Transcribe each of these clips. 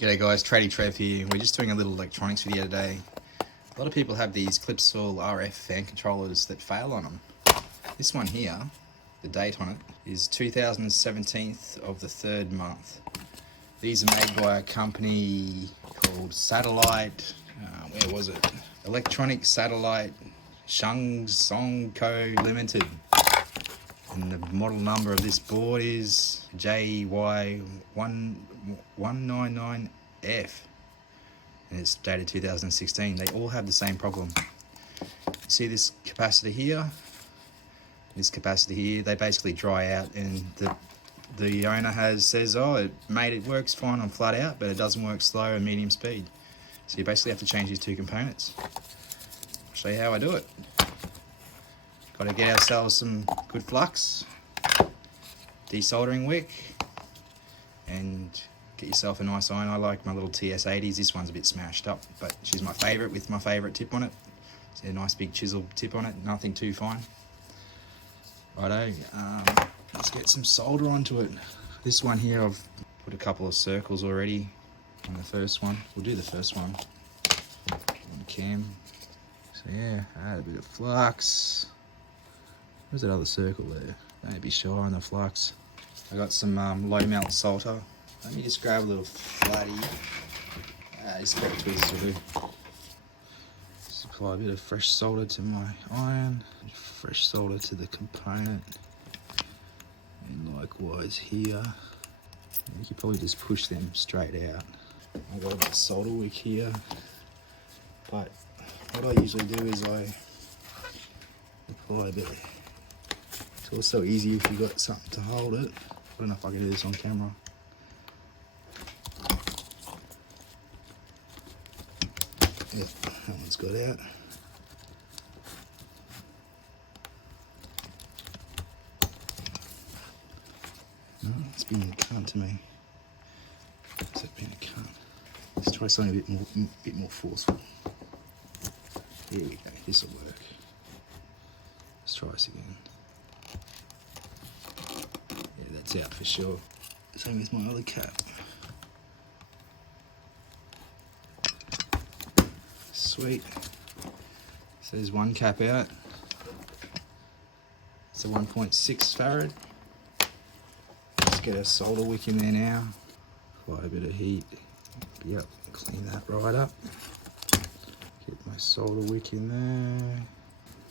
G'day guys, Tradie Trev here. We're just doing a little electronics video today. A lot of people have these Clipsal RF fan controllers that fail on them. This one here, the date on it, is 2017th of the 3rd month. These are made by a company called Satellite, where was it? Electronic Satellite Shung Song Co Limited. And the model number of this board is JY199F, and it's dated 2016. They all have the same problem. You see this capacitor here, they basically dry out, and the owner says, oh, it works fine on flat out, but it doesn't work slow and medium speed. So you basically have to change these two components. I'll show you how I do it. Got to get ourselves some good flux, desoldering wick, and get yourself a nice iron. I like my little TS80s. This one's a bit smashed up, but she's my favourite with my favourite tip on it. It's a nice big chisel tip on it, nothing too fine. Righto, let's get some solder onto it. This one here, I've put a couple of circles already on the first one. We'll do the first one on the cam. So yeah, add a bit of flux. Where's that other circle there? Don't be shy on the flux. I got some low melt solder. Let me just grab a little flatty. This got twists will do. Just apply a bit of fresh solder to my iron. Fresh solder to the component. And likewise here. You could probably just push them straight out. I've got a bit of solder wick here. But what I usually do is I apply a bit. It's also easy if you've got something to hold it. I don't know if I can do this on camera. Yep, that one's got out. No, it's been a cunt to me. It's been a cunt. Let's try something a bit more forceful. Here we go, this will work. Let's try this again. Yeah, that's out for sure. Same with my other cap. Sweet. So there's one cap out. It's a 1.6 farad. Let's get our solder wick in there now. Quite a bit of heat. Yep, clean that right up. Get my solder wick in there.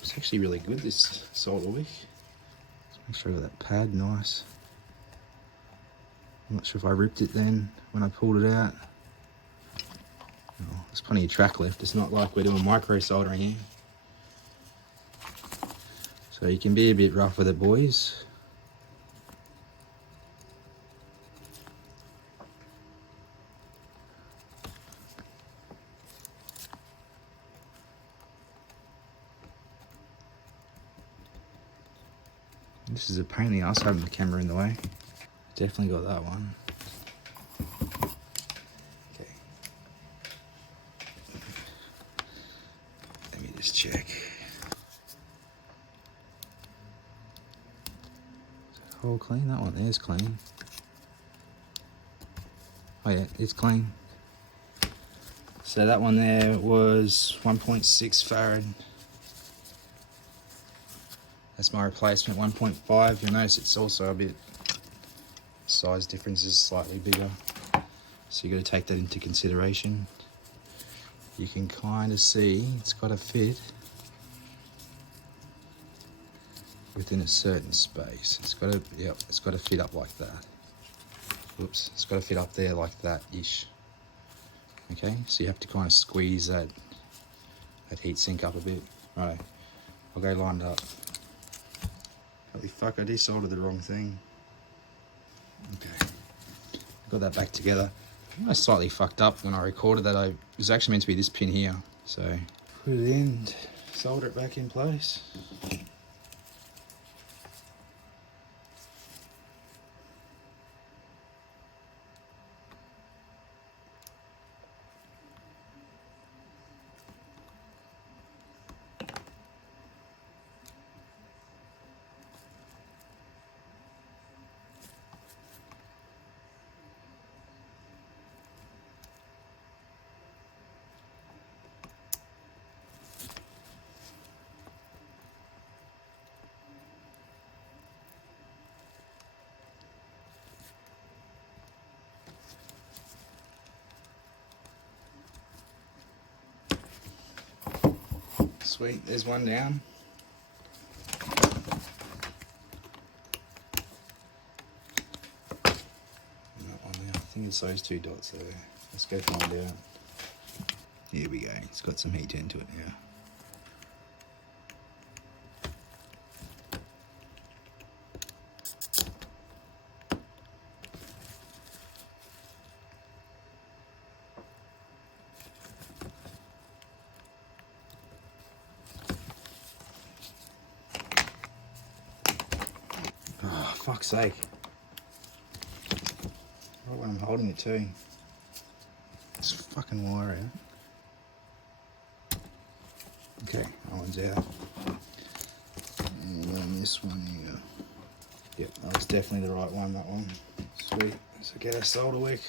It's actually really good, this solder wick. Let's make sure I got that pad nice. I'm not sure if I ripped it then when I pulled it out. Oh, there's plenty of track left. It's not like we're doing micro soldering here. So you can be a bit rough with it, boys. This is a pain in the ass having the camera in the way. Definitely got that one. Okay. Let me just check. Is that hole clean? That one there's clean. Oh yeah, it's clean. So that one there was 1.6 farad. That's my replacement, 1.5. You'll notice it's also a bit, size difference is slightly bigger. So you've got to take that into consideration. You can kind of see it's got to fit within a certain space. It's got to, yep, it's got to fit up like that. Whoops, it's got to fit up there like that-ish. Okay, so you have to kind of squeeze that heat sink up a bit. Right, I'll go lined up. Holy fuck, I desoldered the wrong thing. Okay, got that back together. I slightly fucked up when I recorded that. It was actually meant to be this pin here. So put it in, solder it back in place. Sweet, there's one down. That one there. I think it's those two dots there. Let's go find out. Here we go. It's got some heat into it now. Oh, fuck's sake. Right when I'm holding it too. It's fucking wire out. Okay, that one's out. And then this one here. Yep, that was definitely the right one, that one. Sweet. So get our solder wick.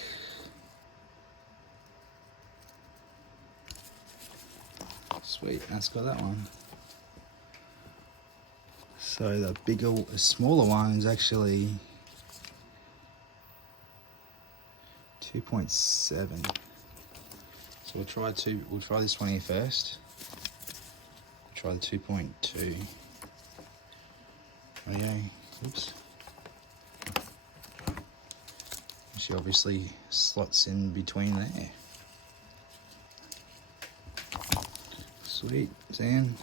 Sweet, that's got that one. So the smaller one is actually 2.7. So we'll try this one here first. Try the 2.2. Okay, oops. She obviously slots in between there. Sweet, it's in.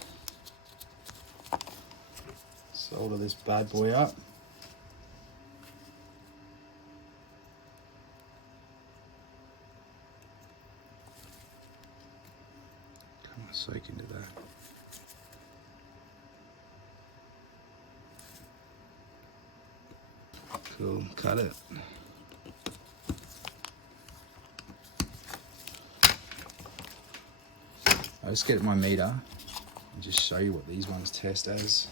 Solder this bad boy up. Come on, soak into that. Cool, cut it. I'll just get my meter and just show you what these ones test as.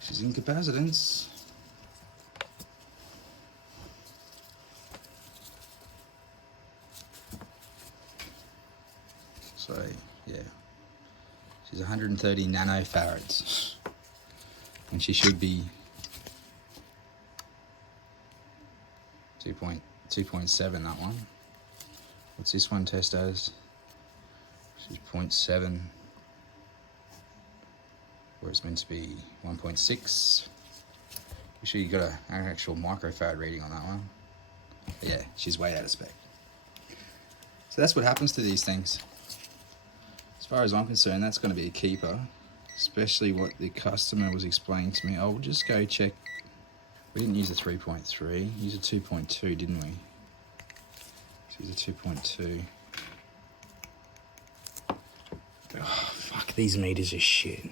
She's in capacitance. So, yeah. She's 130 nanofarads. And she should be 2.7, that one. What's this one test as? She's 0.7. Where it's meant to be 1.6. You sure you got an actual microfarad reading on that one? But yeah, she's way out of spec. So that's what happens to these things. As far as I'm concerned, that's going to be a keeper, especially what the customer was explaining to me. I'll just go check. We didn't use a 3.3, use a 2.2, didn't we? Let's use a 2.2. Oh, fuck, these meters are shit.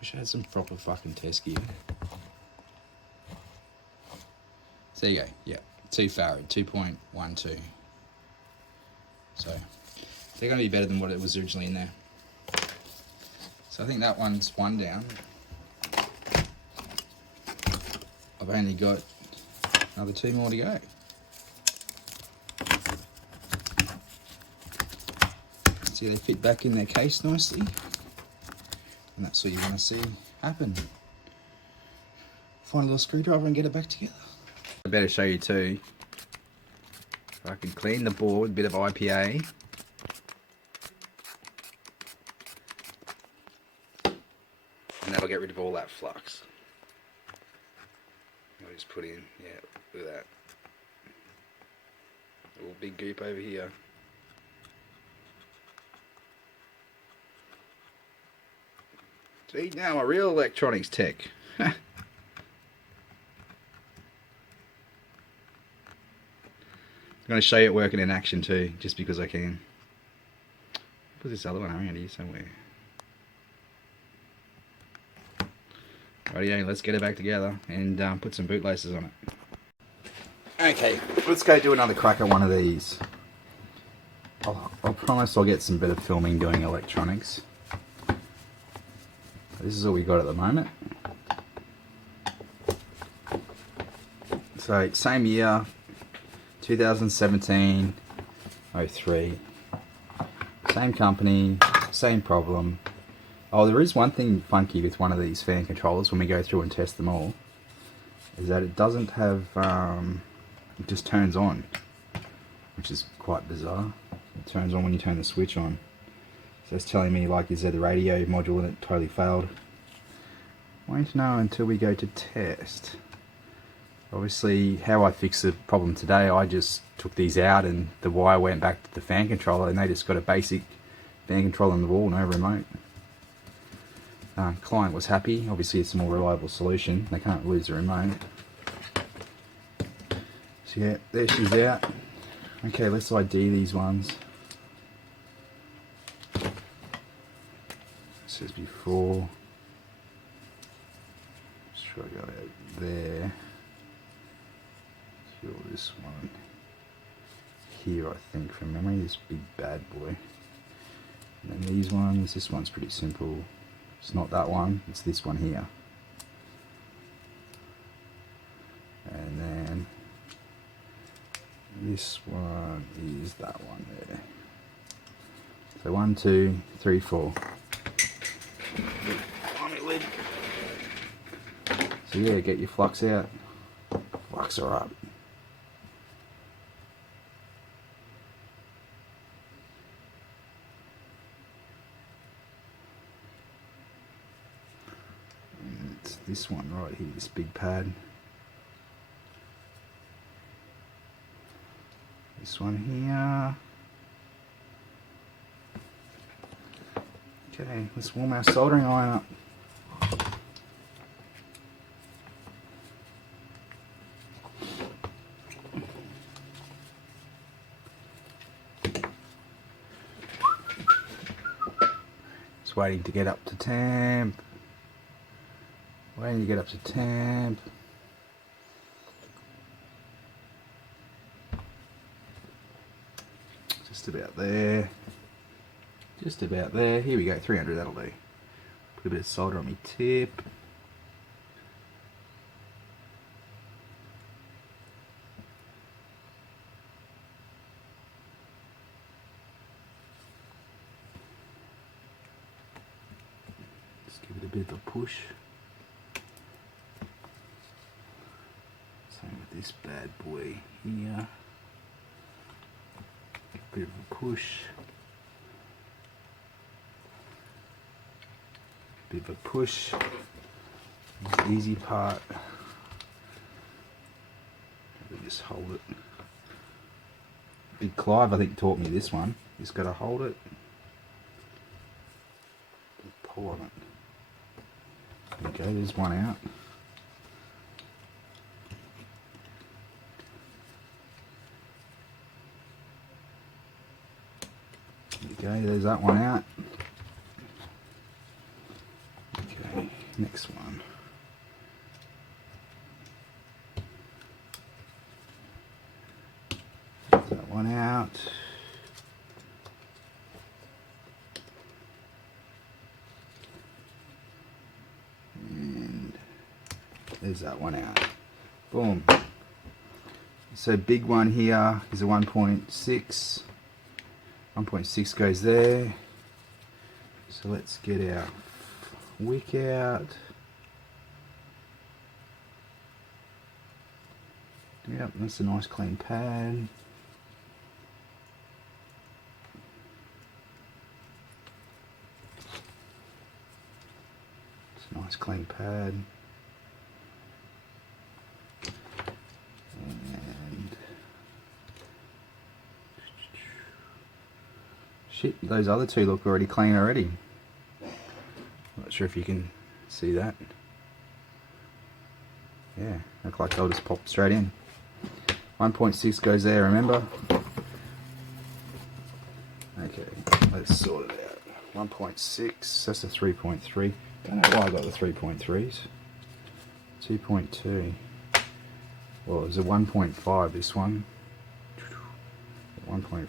Wish I had some proper fucking test gear. So there you go, yeah, 2 farad, 2.12. So they're going to be better than what it was originally in there. So I think that one's one down. I've only got another 2 more to go. See, they fit back in their case nicely. And that's what you want to see happen. Find a little screwdriver and get it back together. I better show you too. If I can clean the board with a bit of IPA. And that'll get rid of all that flux. I'll just put in, yeah, look at that. A little big goop over here. See, now I'm a real electronics tech. I'm going to show you it working in action too, just because I can. Put this other one around here somewhere. Rightio, let's get it back together and put some bootlaces on it. Okay, let's go do another crack at one of these. I'll promise I'll get some better filming doing electronics. This is all we got at the moment. So, same year, 2017, 03. Same company, same problem. Oh, there is one thing funky with one of these fan controllers when we go through and test them all, is that it doesn't have it just turns on, which is quite bizarre. It turns on when you turn the switch on. So it's telling me, like, is there the radio module and it totally failed? Won't know until we go to test. Obviously, how I fixed the problem today, I just took these out and the wire went back to the fan controller, and they just got a basic fan controller on the wall, no remote. Client was happy. Obviously it's a more reliable solution. They can't lose the remote. So yeah, there she's out. Okay, let's ID these ones. It says before. Let's try to go out there. Kill this one here, I think, from memory, this big bad boy. And then these ones, this one's pretty simple. It's not that one, it's this one here. And then this one is that one there. So 1, 2, 3, 4. So yeah, get your flux out. Flux her up. And it's this one right here, this big pad. This one here. Okay, let's warm our soldering iron up. Just waiting to get up to temp. Waiting to get up to temp. Just about there. Just about there. Here we go, 300, that'll do. Put a bit of solder on my tip. Just give it a bit of a push. Same with this bad boy here. Bit of a push. Bit of a push. The easy part. Just hold it. Big Clive, I think, taught me this one. Just got to hold it. Pull on it. Okay, there's one out. Okay, there's that one out. Okay, next one. There's that one out. And there's that one out. Boom. So big one here is a 1.6. 1.6 goes there. So let's get our wick out. Yep, that's a nice clean pad. It's a nice clean pad. Shit, those other two look already clean already. Not sure if you can see that. Yeah, look like they'll just pop straight in. 1.6 goes there, remember? Okay, let's sort it out. 1.6, that's a 3.3. Don't know why I got the 3.3s. 2.2. Well, it was a 1.5, this one. 1.5.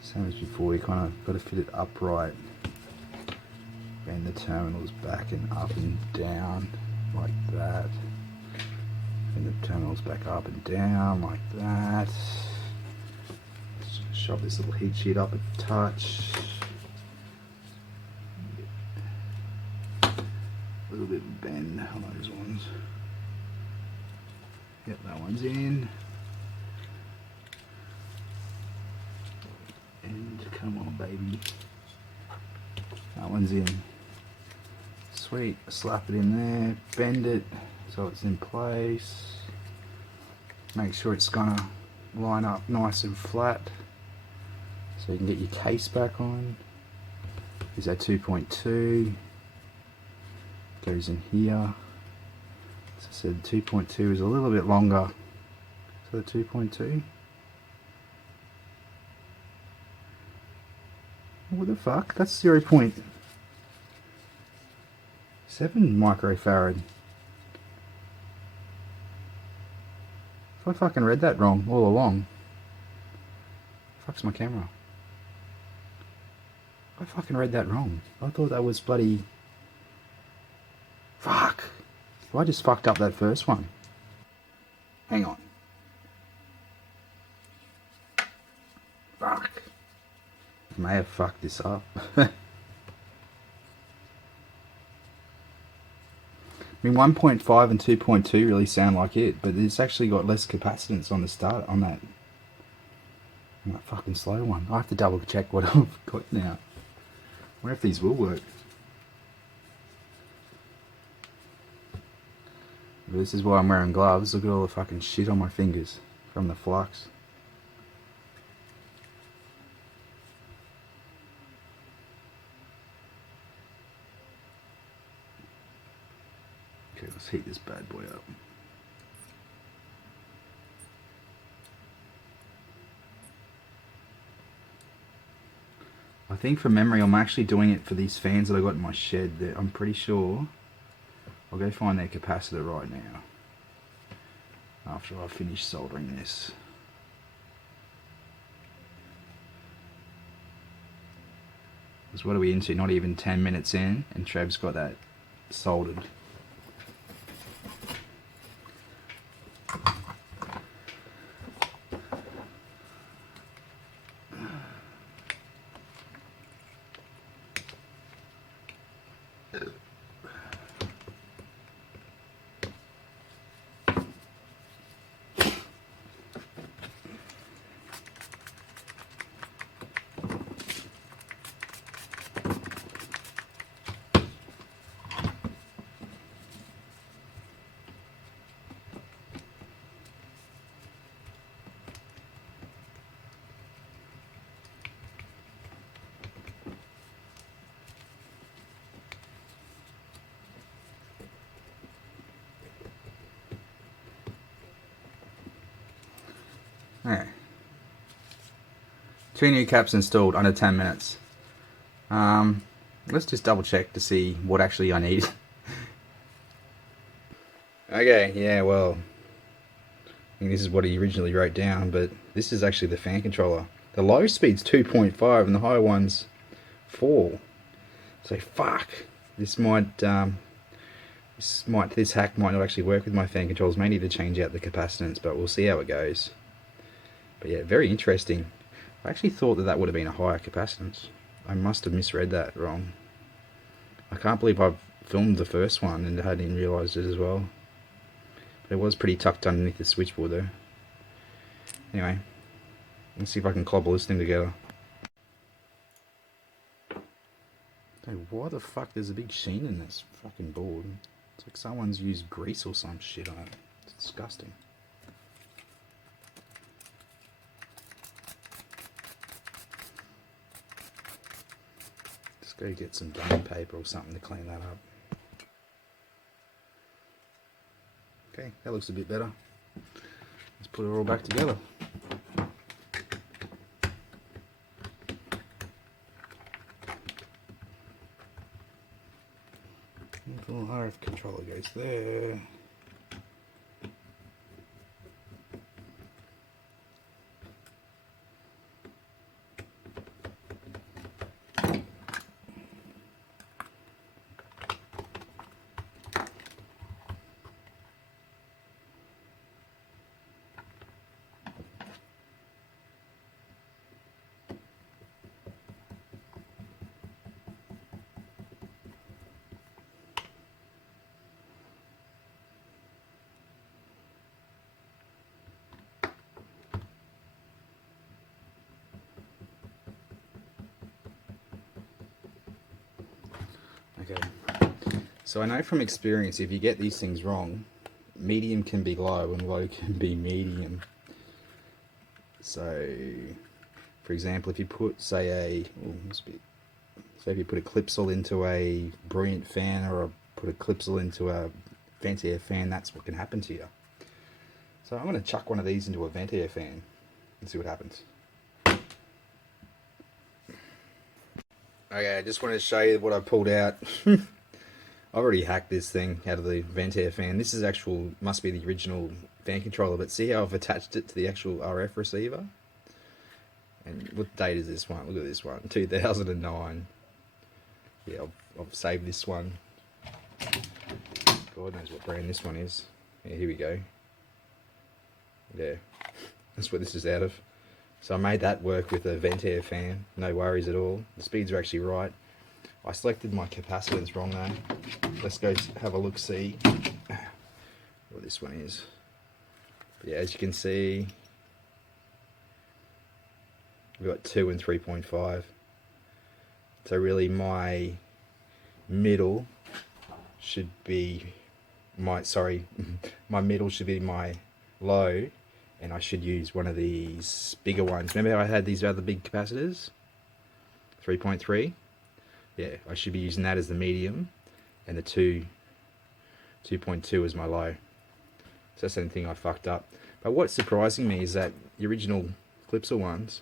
Same as before, you kind of got to fit it upright. Bend the terminals back and up and down like that. And the terminals back up and down like that. Just shove this little heat sheet up a touch. A little bit of bend on those ones. Yep, that one's in. And come on, baby. That one's in. Sweet. Slap it in there. Bend it so it's in place. Make sure it's gonna line up nice and flat so you can get your case back on. Here's our 2.2. Goes in here. As I said, 2.2 is a little bit longer. So the 2.2. What the fuck? That's 0.7 microfarad. I fucking read that wrong all along. Fuck's my camera. I fucking read that wrong. I thought that was bloody... Fuck! I just fucked up that first one. Hang on. Fuck. I may have fucked this up. I mean, 1.5 and 2.2 really sound like it, but it's actually got less capacitance on the start on that fucking slow one. I have to double check what I've got now. I wonder if these will work. But this is why I'm wearing gloves. Look at all the fucking shit on my fingers from the flux. Okay, let's heat this bad boy up. I think from memory I'm actually doing it for these fans that I got in my shed. That I'm pretty sure. I'll go find their capacitor right now. After I finish soldering this. Because what are we into? Not even 10 minutes in and Trev's got that soldered. Okay. 2 new caps installed under 10 minutes. Let's just double check to see what actually I need. Okay, yeah, well, I think this is what he originally wrote down, but this is actually the fan controller. The low speed's 2.5 and the high one's 4. So fuck, this hack might not actually work with my fan controls. May need to change out the capacitance, but we'll see how it goes. But yeah, very interesting. I actually thought that would have been a higher capacitance. I must have misread that wrong. I can't believe I've filmed the first one and hadn't even realised it as well. But it was pretty tucked underneath the switchboard though. Anyway, let's see if I can cobble this thing together. Hey, why the fuck there's a big sheen in this fucking board? It's like someone's used grease or some shit on it. It's disgusting. Just go get some gum paper or something to clean that up. Okay, that looks a bit better. Let's put it all back together. The little RF controller goes there. Okay. So I know from experience, if you get these things wrong, medium can be low and low can be medium. So, for example, if you put, say, if you put a Clipsal into a Brilliant fan, or put a Clipsal into a vent air fan, that's what can happen to you. So I'm going to chuck one of these into a vent air fan and see what happens. Okay, I just wanted to show you what I pulled out. I've already hacked this thing out of the vent air fan. This is must be the original fan controller, but see how I've attached it to the actual RF receiver? And what date is this one? Look at this one, 2009. Yeah, I've saved this one. God knows what brand this one is. Yeah, here we go. Yeah, that's what this is out of. So I made that work with a vent air fan, no worries at all. The speeds are actually right. I selected my capacitance wrong though. Let's go have a look, see what this one is. But yeah, as you can see, we've got 2 and 3.5. So really my middle should be my middle should be my low, and I should use one of these bigger ones. Remember how I had these other big capacitors? 3.3? Yeah, I should be using that as the medium, and the 2.2 as my low. So that's the only thing I fucked up. But what's surprising me is that the original Clipsal ones,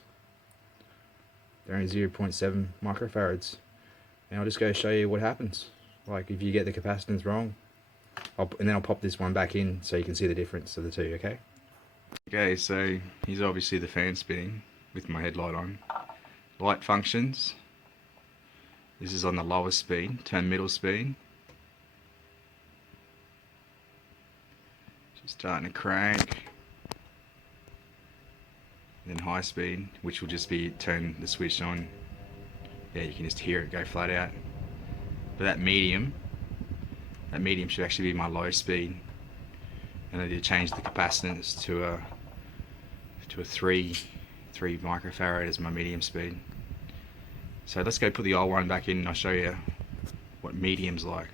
they're only 0.7 microfarads. And I'll just go show you what happens. Like if you get the capacitance wrong, and then I'll pop this one back in so you can see the difference of the two, okay? Okay, so here's obviously the fan spinning with my headlight on. Light functions. This is on the lowest speed, turn middle speed. Just starting to crank. And then high speed, which will just be turn the switch on. Yeah, you can just hear it go flat out. But that medium should actually be my low speed. And I did change the capacitance to a 3 microfarad as my medium speed. So let's go put the old one back in and I'll show you what medium's like.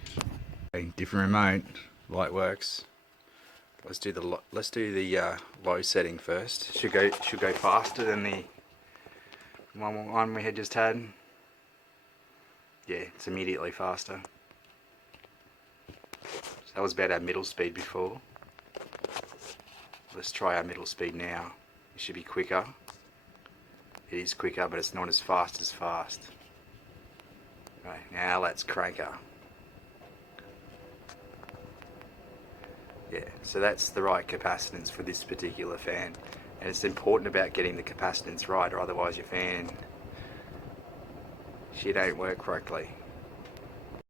Okay, different remote, light works. Let's do the low setting first. Should go faster than the one we had just had. Yeah, it's immediately faster. So that was about our middle speed before. Let's try our middle speed now. It should be quicker. It is quicker, but it's not as fast as fast. Right, now let's crank her. Yeah, so that's the right capacitance for this particular fan. And it's important about getting the capacitance right, or otherwise your fan, she don't work correctly.